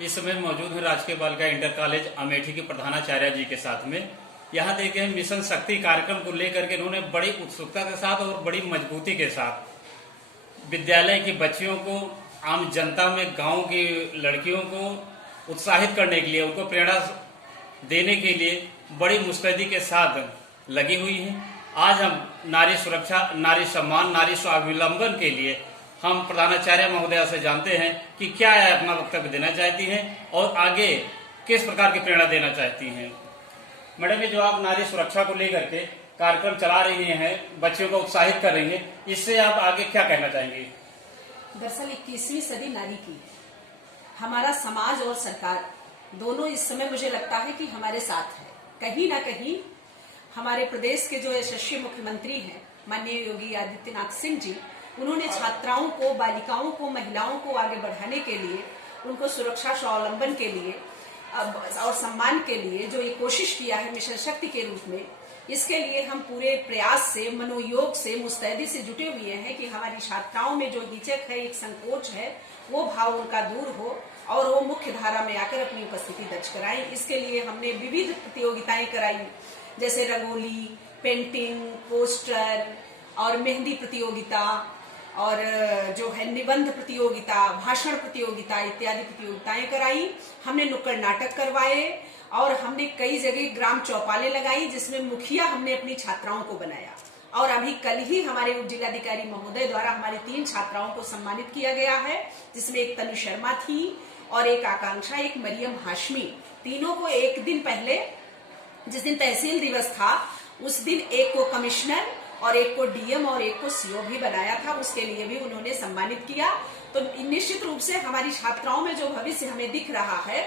इस समय मौजूद है राजकीय बालिका इंटर कॉलेज अमेठी के प्रधानाचार्य जी के साथ में। यहाँ देखे हैं मिशन शक्ति कार्यक्रम को लेकर के इन्होंने बड़ी उत्सुकता के साथ और बड़ी मजबूती के साथ विद्यालय की बच्चियों को, आम जनता में गांव की लड़कियों को उत्साहित करने के लिए, उनको प्रेरणा देने के लिए बड़ी मुस्तैदी के साथ लगी हुई है। आज हम नारी सुरक्षा, नारी सम्मान, नारी स्वावलंबन के लिए हम प्रधानाचार्य महोदया से जानते हैं कि क्या अपना वक्तव्य देना चाहती हैं और आगे किस प्रकार की प्रेरणा देना चाहती हैं। मैडम, ये जो आप नारी सुरक्षा को लेकर के कार्यक्रम चला रही हैं, बच्चों को उत्साहित कर रही हैं, इससे आप आगे क्या कहना चाहेंगी? दरअसल 21वीं सदी नारी की है। हमारा समाज और सरकार दोनों इस समय मुझे लगता है कि हमारे साथ है। कहीं ना कहीं हमारे प्रदेश के जो यशस्वी मुख्यमंत्री हैं माननीय योगी आदित्यनाथ सिंह जी, उन्होंने छात्राओं को, बालिकाओं को, महिलाओं को आगे बढ़ाने के लिए, उनको सुरक्षा स्वावलंबन के लिए और सम्मान के लिए जो ये कोशिश किया है मिशन शक्ति के रूप में, इसके लिए हम पूरे प्रयास से, मनोयोग से, मुस्तैदी से जुटे हुए हैं कि हमारी छात्राओं में जो हिचक है, एक संकोच है, वो भाव उनका दूर हो और वो मुख्य धारा में आकर अपनी उपस्थिति दर्ज कराएं। इसके लिए हमने विविध प्रतियोगिताएं कराई, जैसे रंगोली, पेंटिंग, पोस्टर और मेहंदी प्रतियोगिता और जो है निबंध प्रतियोगिता, भाषण प्रतियोगिता इत्यादि प्रतियोगिताएं कराई। हमने नुक्कड़ नाटक करवाए और हमने कई जगह ग्राम चौपालें लगाई, जिसमें मुखिया हमने अपनी छात्राओं को बनाया। और अभी कल ही हमारे उप जिलाधिकारी महोदय द्वारा हमारी 3 छात्राओं को सम्मानित किया गया है, जिसमें एक तनु शर्मा थी और एक आकांक्षा, एक मरियम हाशमी। तीनों को एक दिन पहले, जिस दिन तहसील दिवस था, उस दिन एक को कमिश्नर और एक को डीएम और एक को सीओ भी बनाया था। उसके लिए भी उन्होंने सम्मानित किया। तो निश्चित रूप से हमारी छात्राओं में जो भविष्य हमें दिख रहा है,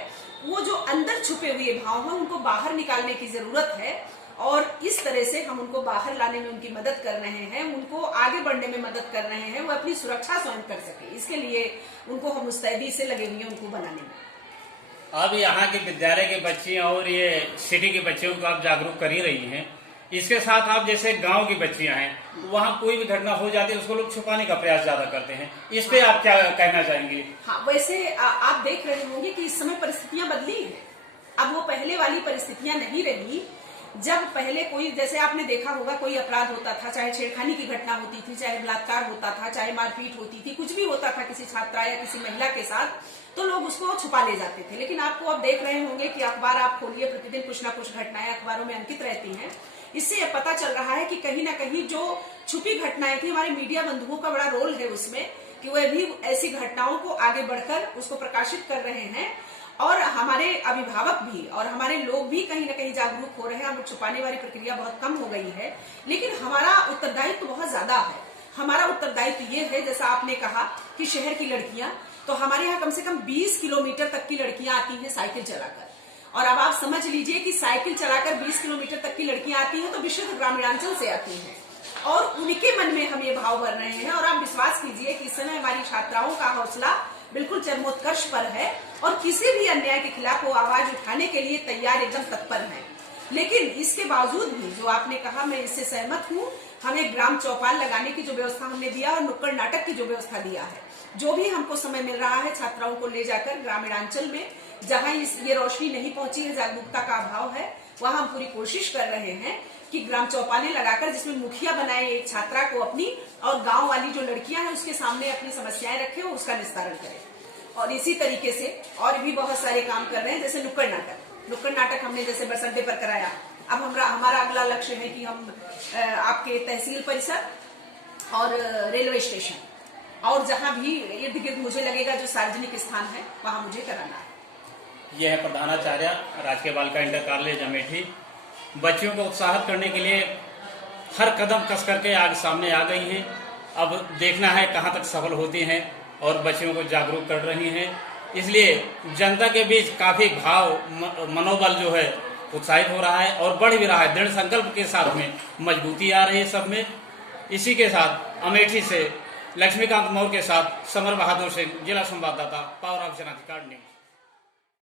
वो जो अंदर छुपे हुए भाव हैं, उनको बाहर निकालने की जरूरत है और इस तरह से हम उनको बाहर लाने में उनकी मदद कर रहे हैं, उनको आगे बढ़ने में मदद कर रहे हैं, वो अपनी सुरक्षा स्वयं कर सके। इसके लिए उनको हम मुस्तैदी से लगे हुए हैं उनको बनाने में। अब यहाँ के विद्यालय के बच्चियां और ये सिटी के बच्चियों को आप जागरूक कर ही रही हैं। इसके साथ आप जैसे गांव की बच्चियां हैं, वहाँ कोई भी घटना हो जाती है उसको लोग छुपाने का प्रयास ज्यादा करते हैं, इस पे आप क्या कहना चाहेंगे? हाँ, वैसे आप देख रहे होंगे कि इस समय परिस्थितियां बदली हैं। अब वो पहले वाली परिस्थितियां नहीं रही। जब पहले कोई, जैसे आपने देखा होगा, कोई अपराध होता था, चाहे छेड़खानी की घटना होती थी, चाहे बलात्कार होता था, चाहे मारपीट होती थी, कुछ भी होता था किसी छात्रा या किसी महिला के साथ, तो लोग उसको छुपा ले जाते थे। लेकिन आपको अब देख रहे होंगे कि अखबार आप खोलिए, प्रतिदिन कुछ ना कुछ घटनाएं अखबारों में अंकित रहती हैं। इससे यह पता चल रहा है कि कहीं ना कहीं जो छुपी घटनाएं थी, हमारे मीडिया बंधुओं का बड़ा रोल है उसमें कि वह भी ऐसी घटनाओं को आगे बढ़कर उसको प्रकाशित कर रहे हैं और हमारे अभिभावक भी और हमारे लोग भी कहीं ना कहीं जागरूक हो रहे हैं। अब छुपाने वाली प्रक्रिया बहुत कम हो गई है, लेकिन हमारा उत्तरदायित्व बहुत ज्यादा है। हमारा उत्तरदायित्व ये है, जैसा आपने कहा कि शहर की लड़कियां, तो हमारे यहाँ कम से कम 20 किलोमीटर तक की लड़कियां आती हैं साइकिल चलाकर। और अब आप समझ लीजिए कि साइकिल चलाकर 20 किलोमीटर तक की लड़कियां आती हैं तो विशुद्ध ग्रामीणांचल से आती हैं और उनके मन में हम ये भाव भर रहे हैं। और आप विश्वास कीजिए कि इस समय हमारी छात्राओं का हौसला बिल्कुल चरमोत्कर्ष पर है और किसी भी अन्याय के खिलाफ वो आवाज उठाने के लिए तैयार, एकदम तत्पर है। लेकिन इसके बावजूद भी जो आपने कहा, मैं इससे सहमत हूँ। हमें ग्राम चौपाल लगाने की जो व्यवस्था हमने दिया और नुक्कड़ नाटक की जो व्यवस्था दिया है, जो भी हमको समय मिल रहा है छात्राओं को ले जाकर ग्रामीणांचल में, जहां ये रोशनी नहीं पहुंची है, जागरूकता का अभाव है, वहां हम पूरी कोशिश कर रहे हैं कि ग्राम चौपालें लगाकर, जिसमें मुखिया बनाए एक छात्रा को अपनी, और गांव वाली जो लड़कियां हैं उसके सामने अपनी समस्याएं रखें और उसका निस्तारण करें। और इसी तरीके से और भी बहुत सारे काम कर रहे हैं, जैसे नुक्कड़ नाटक हमने जैसे बस अड्डे पर कराया। अब हमारा अगला लक्ष्य है कि हम आपके तहसील परिसर और रेलवे स्टेशन और जहां भी इर्द गिर्द मुझे लगेगा जो सार्वजनिक स्थान है, वहां मुझे कराना है। यह है प्रधानाचार्य राजकीय बालिका इंटर कॉलेज अमेठी। बच्चियों को उत्साहित करने के लिए हर कदम कस करके आगे सामने आ गई हैं। अब देखना है कहां तक सफल होती हैं और बच्चियों को जागरूक कर रही हैं। इसलिए जनता के बीच काफी भाव, मनोबल जो है उत्साहित हो रहा है और बढ़ भी रहा है। दृढ़ संकल्प के साथ में मजबूती आ रही है सब में। इसी के साथ अमेठी से लक्ष्मीकांत मौर्य के साथ समर बहादुर सिंह, जिला संवाददाता, पावर ऑफ जनाधिकार न्यूज।